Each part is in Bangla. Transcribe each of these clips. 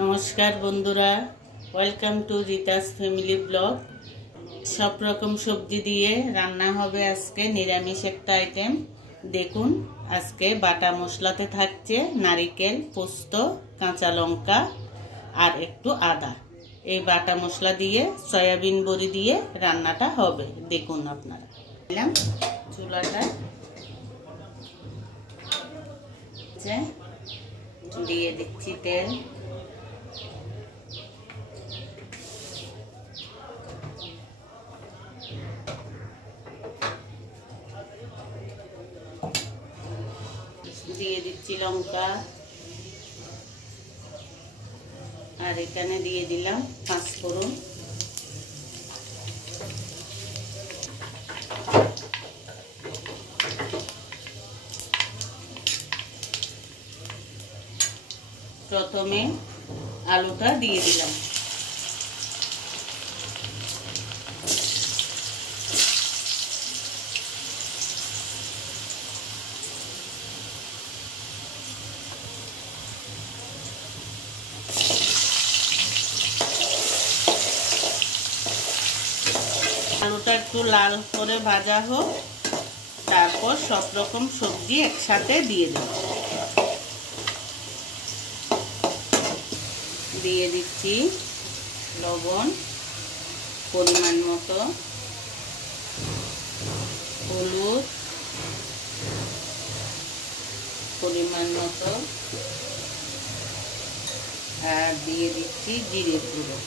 নমস্কার বন্ধুরা, ওয়েলকাম টু রিতাস ফ্যামিলি ব্লগ। সব রকম সবজি দিয়ে রান্না হবে আজকে নিরামিষ একটা আইটেম। দেখুন, আজকে বাটা মশলাতে থাকছে নারিকেল, পোস্ত, কাঁচা লঙ্কা আর একটু আদা। এই বাটা মশলা দিয়ে সয়াবিন বড়ি দিয়ে রান্নাটা হবে। দেখুন আপনারা। চুলাটা দিয়ে দিচ্ছি তেল। দিয়ে দিচ্ছি লঙ্কা আর এখানে দিয়ে দিলাম পাঁচফোড়ন। প্রথমে আলুটা দিয়ে দিলাম। আলুটা একটু লাল করে ভাজা হোক, তারপর সব রকম সবজি একসাথে দিয়ে দেব। দিয়ে দিচ্ছি লবণ পরিমাণ মতো, হলুদ পরিমাণ মতো, আর দিয়ে দিচ্ছি জিরে গুঁড়ো।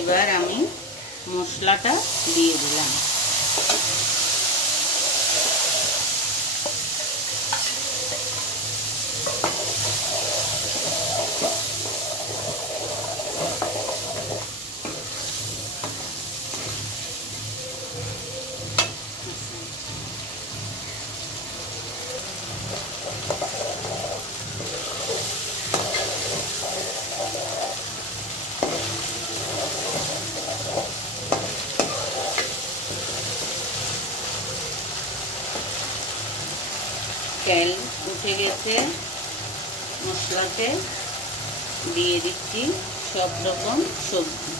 এবার আমি মশলাটা দিয়ে দিলাম। তেল উঠে গেছে, মশলাতে দিয়ে দিচ্ছি সব রকম সবজি।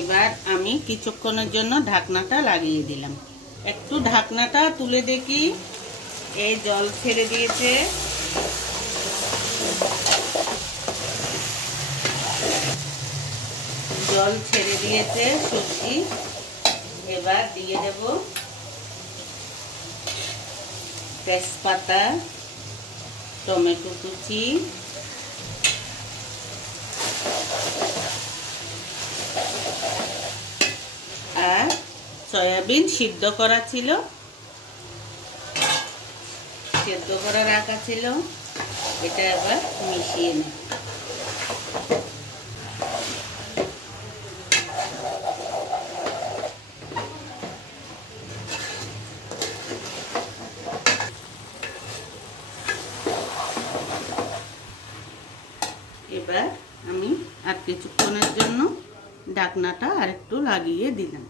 এবার আমি কিছুক্ষণের জন্য ঢাকনাটা লাগিয়ে দিলাম। একটু ঢাকনাটা তুলে দেখি, এই জল ছেড়ে দিয়েছে। জল ছেড়ে দিয়েছে সবজি। এবার দিয়ে দেব তেজপাতা, টমেটো কুচি, আর সয়াবিন সিদ্ধ করা ছিল, সিদ্ধ করা রাখা ছিল। এটা আবার মিশিয়ে নেব। এবার আমি আর কিছুক্ষণের জন্য ঢাকনাটা আরেকটু লাগিয়ে দিলাম।